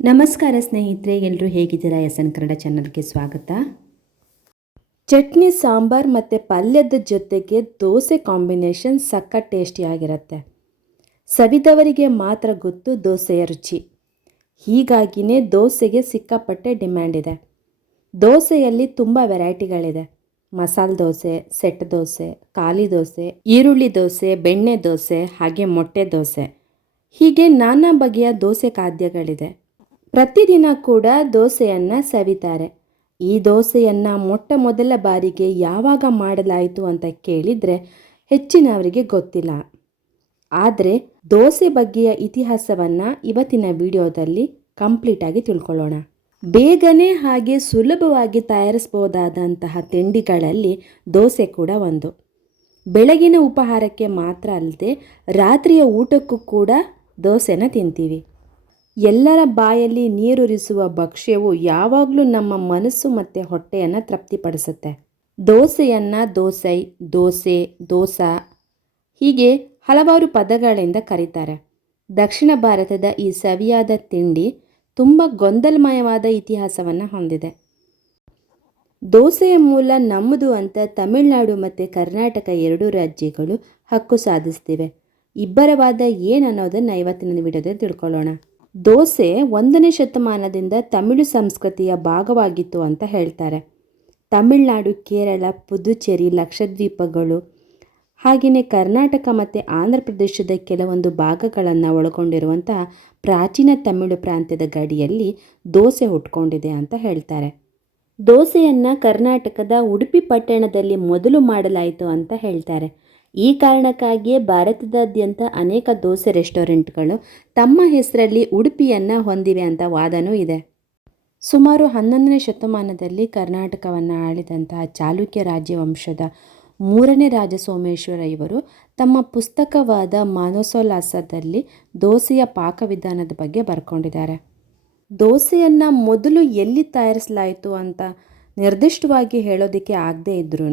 ನಮಸ್ಕಾರ ಸ್ನೇಹಿತರೆ, ಎಲ್ಲರೂ ಹೇಗಿದ್ದೀರಾ? ಎನ್ ಕನ್ನಡ ಚಾನಲ್ಗೆ ಸ್ವಾಗತ. ಚಟ್ನಿ, ಸಾಂಬಾರ್ ಮತ್ತು ಪಲ್ಯದ ಜೊತೆಗೆ ದೋಸೆ ಕಾಂಬಿನೇಷನ್ ಸಖತ್ ಟೇಸ್ಟಿಯಾಗಿರುತ್ತೆ. ಸವಿದವರಿಗೆ ಮಾತ್ರ ಗೊತ್ತು ದೋಸೆಯ ರುಚಿ. ಹೀಗಾಗಿಯೇ ದೋಸೆಗೆ ಸಿಕ್ಕಾಪಟ್ಟೆ ಡಿಮ್ಯಾಂಡ್ ಇದೆ. ದೋಸೆಯಲ್ಲಿ ತುಂಬ ವೆರೈಟಿಗಳಿದೆ. ಮಸಾಲೆ ದೋಸೆ, ಸೆಟ್ ದೋಸೆ, ಖಾಲಿ ದೋಸೆ, ಈರುಳ್ಳಿ ದೋಸೆ, ಬೆಣ್ಣೆ ದೋಸೆ, ಹಾಗೆ ಮೊಟ್ಟೆ ದೋಸೆ, ಹೀಗೆ ನಾನಾ ಬಗೆಯ ದೋಸೆ ಖಾದ್ಯಗಳಿದೆ. ಪ್ರತಿದಿನ ಕೂಡ ದೋಸೆಯನ್ನು ಸವಿತಾರೆ. ಈ ದೋಸೆಯನ್ನು ಮೊಟ್ಟ ಮೊದಲ ಬಾರಿಗೆ ಯಾವಾಗ ಮಾಡಲಾಯಿತು ಅಂತ ಕೇಳಿದರೆ ಹೆಚ್ಚಿನವರಿಗೆ ಗೊತ್ತಿಲ್ಲ. ಆದರೆ ದೋಸೆ ಬಗ್ಗೆಯ ಇತಿಹಾಸವನ್ನು ಇವತ್ತಿನ ವಿಡಿಯೋದಲ್ಲಿ ಕಂಪ್ಲೀಟಾಗಿ ತಿಳ್ಕೊಳ್ಳೋಣ. ಬೇಗನೆ ಹಾಗೆ ಸುಲಭವಾಗಿ ತಯಾರಿಸಬಹುದಾದಂತಹ ತಿಂಡಿಗಳಲ್ಲಿ ದೋಸೆ ಕೂಡ ಒಂದು. ಬೆಳಗಿನ ಉಪಹಾರಕ್ಕೆ ಮಾತ್ರ ಅಲ್ಲದೆ ರಾತ್ರಿಯ ಊಟಕ್ಕೂ ಕೂಡ ದೋಸೆನ ತಿಂತೀವಿ. ಎಲ್ಲರ ಬಾಯಲ್ಲಿ ನೀರುರಿಸುವ ಭಕ್ಷ್ಯವು ಯಾವಾಗಲೂ ನಮ್ಮ ಮನಸ್ಸು ಮತ್ತು ಹೊಟ್ಟೆಯನ್ನು ತೃಪ್ತಿಪಡಿಸುತ್ತೆ. ದೋಸೆಯನ್ನು ದೋಸೈ, ದೋಸೆ, ದೋಸಾ ಹೀಗೆ ಹಲವಾರು ಪದಗಳಿಂದ ಕರೀತಾರೆ. ದಕ್ಷಿಣ ಭಾರತದ ಈ ಸವಿಯಾದ ತಿಂಡಿ ತುಂಬ ಗೊಂದಲಮಯವಾದ ಇತಿಹಾಸವನ್ನು ಹೊಂದಿದೆ. ದೋಸೆಯ ಮೂಲ ನಮ್ಮದು ಅಂತ ತಮಿಳುನಾಡು ಮತ್ತು ಕರ್ನಾಟಕ ಎರಡೂ ರಾಜ್ಯಗಳು ಹಕ್ಕು ಸಾಧಿಸ್ತಿವೆ. ಇಬ್ಬರ ವಾದ ಏನನ್ನೋದನ್ನು ಇವತ್ತಿನ ವಿಡಿಯೋದಲ್ಲಿ ತಿಳ್ಕೊಳ್ಳೋಣ. ದೋಸೆ 1ನೇ ಶತಮಾನದಿಂದ ತಮಿಳು ಸಂಸ್ಕೃತಿಯ ಭಾಗವಾಗಿತ್ತು ಅಂತ ಹೇಳ್ತಾರೆ. ತಮಿಳುನಾಡು, ಕೇರಳ, ಪುದುಚೇರಿ, ಲಕ್ಷದ್ವೀಪಗಳು ಹಾಗೆಯೇ ಕರ್ನಾಟಕ ಮತ್ತು ಆಂಧ್ರ ಪ್ರದೇಶದ ಕೆಲವೊಂದು ಭಾಗಗಳನ್ನು ಒಳಗೊಂಡಿರುವಂತಹ ಪ್ರಾಚೀನ ತಮಿಳು ಪ್ರಾಂತ್ಯದ ಗಡಿಯಲ್ಲಿ ದೋಸೆ ಹುಟ್ಕೊಂಡಿದೆ ಅಂತ ಹೇಳ್ತಾರೆ. ದೋಸೆಯನ್ನು ಕರ್ನಾಟಕದ ಉಡುಪಿ ಪಟ್ಟಣದಲ್ಲಿ ಮೊದಲು ಮಾಡಲಾಯಿತು ಅಂತ ಹೇಳ್ತಾರೆ. ಈ ಕಾರಣಕ್ಕಾಗಿಯೇ ಭಾರತದಾದ್ಯಂತ ಅನೇಕ ದೋಸೆ ರೆಸ್ಟೋರೆಂಟ್ಗಳು ತಮ್ಮ ಹೆಸರಲ್ಲಿ ಉಡುಪಿಯನ್ನು ಹೊಂದಿವೆ ಅಂತ ವಾದನೂ ಇದೆ. ಸುಮಾರು 11ನೇ ಶತಮಾನದಲ್ಲಿ ಕರ್ನಾಟಕವನ್ನು ಆಳಿದಂತಹ ಚಾಲುಕ್ಯ ರಾಜವಂಶದ 3ನೇ ರಾಜ ಸೋಮೇಶ್ವರ ಇವರು ತಮ್ಮ ಪುಸ್ತಕವಾದ ಮಾನಸೋಲ್ಲಾಸದಲ್ಲಿ ದೋಸೆಯ ಪಾಕವಿಧಾನದ ಬಗ್ಗೆ ಬರ್ಕೊಂಡಿದ್ದಾರೆ. ದೋಸೆಯನ್ನು ಮೊದಲು ಎಲ್ಲಿ ತಯಾರಿಸಲಾಯಿತು ಅಂತ ನಿರ್ದಿಷ್ಟವಾಗಿ ಹೇಳೋದಕ್ಕೆ ಆಗದೇ ಇದ್ರೂ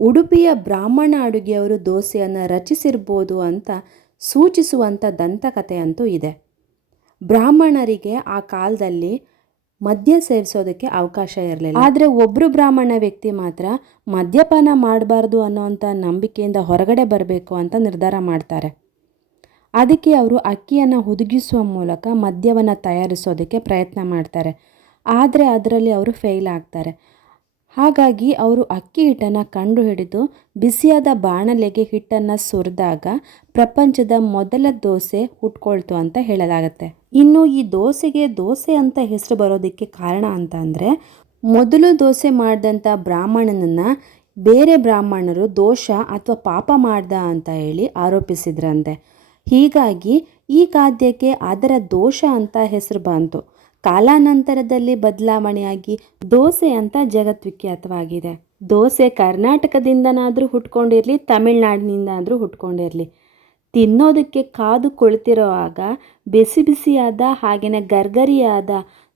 ಉಡುಪಿಯ ಬ್ರಾಹ್ಮಣ ಅಡುಗೆಯವರು ದೋಸೆಯನ್ನು ರಚಿಸಿರ್ಬೋದು ಅಂತ ಸೂಚಿಸುವಂಥ ದಂತಕಥೆ ಅಂತೂ ಇದೆ. ಬ್ರಾಹ್ಮಣರಿಗೆ ಆ ಕಾಲದಲ್ಲಿ ಮದ್ಯ ಸೇವಿಸೋದಕ್ಕೆ ಅವಕಾಶ ಇರಲಿಲ್ಲ. ಆದರೆ ಒಬ್ಬರು ಬ್ರಾಹ್ಮಣ ವ್ಯಕ್ತಿ ಮಾತ್ರ ಮದ್ಯಪಾನ ಮಾಡಬಾರ್ದು ಅನ್ನೋವಂಥ ನಂಬಿಕೆಯಿಂದ ಹೊರಗಡೆ ಬರಬೇಕು ಅಂತ ನಿರ್ಧಾರ ಮಾಡ್ತಾರೆ. ಅದಕ್ಕೆ ಅವರು ಅಕ್ಕಿಯನ್ನು ಹುದುಗಿಸುವ ಮೂಲಕ ಮದ್ಯವನ್ನು ತಯಾರಿಸೋದಕ್ಕೆ ಪ್ರಯತ್ನ ಮಾಡ್ತಾರೆ. ಆದರೆ ಅದರಲ್ಲಿ ಅವರು ಫೇಲ್ ಆಗ್ತಾರೆ. ಹಾಗಾಗಿ ಅವರು ಅಕ್ಕಿ ಹಿಟ್ಟನ್ನು ಕಂಡುಹಿಡಿದು ಬಿಸಿಯಾದ ಬಾಣಲೆಗೆ ಹಿಟ್ಟನ್ನು ಸುರಿದಾಗ ಪ್ರಪಂಚದ ಮೊದಲ ದೋಸೆ ಹುಟ್ಕೊಳ್ತು ಅಂತ ಹೇಳಲಾಗುತ್ತೆ. ಇನ್ನು ಈ ದೋಸೆಗೆ ದೋಸೆ ಅಂತ ಹೆಸರು ಬರೋದಕ್ಕೆ ಕಾರಣ ಅಂತ ಅಂದರೆ, ಮೊದಲು ದೋಸೆ ಮಾಡಿದಂಥ ಬ್ರಾಹ್ಮಣನನ್ನು ಬೇರೆ ಬ್ರಾಹ್ಮಣರು ದೋಷ ಅಥವಾ ಪಾಪ ಮಾಡ್ದ ಅಂತ ಹೇಳಿ ಆರೋಪಿಸಿದ್ರಂತೆ. ಹೀಗಾಗಿ ಈ ಖಾದ್ಯಕ್ಕೆ ಅದರ ದೋಷ ಅಂತ ಹೆಸರು ಬಂತು. ಕಾಲಾನಂತರದಲ್ಲಿ ಬದಲಾವಣೆಯಾಗಿ ದೋಸೆ ಅಂತ ಜಗದ್ವಿಖ್ಯಾತವಾಗಿದೆ. ದೋಸೆ ಕರ್ನಾಟಕದಿಂದನಾದರೂ ಹುಟ್ಕೊಂಡಿರಲಿ, ತಮಿಳುನಾಡಿನಿಂದಾದರೂ ಹುಟ್ಕೊಂಡಿರಲಿ, ತಿನ್ನೋದಕ್ಕೆ ಕಾದು ಕುಳಿತಿರುವಾಗ ಬಿಸಿ ಬಿಸಿಯಾದ ಹಾಗೆಯೇ ಗರ್ಗರಿಯಾದ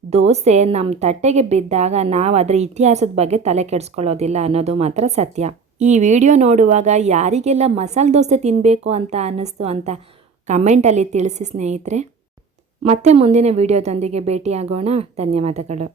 ದೋಸೆ ನಮ್ಮ ತಟ್ಟೆಗೆ ಬಿದ್ದಾಗ ನಾವು ಅದರ ಇತಿಹಾಸದ ಬಗ್ಗೆ ತಲೆ ಕೆಡಿಸ್ಕೊಳ್ಳೋದಿಲ್ಲ ಅನ್ನೋದು ಮಾತ್ರ ಸತ್ಯ. ಈ ವಿಡಿಯೋ ನೋಡುವಾಗ ಯಾರಿಗೆಲ್ಲ ಮಸಾಲೆ ದೋಸೆ ತಿನ್ನಬೇಕು ಅಂತ ಅನ್ನಿಸ್ತು ಅಂತ ಕಮೆಂಟಲ್ಲಿ ತಿಳಿಸಿ ಸ್ನೇಹಿತರೆ. ಮತ್ತೆ ಮುಂದಿನ ವಿಡಿಯೋದೊಂದಿಗೆ ಭೇಟಿಯಾಗೋಣ. ಧನ್ಯವಾದಗಳು.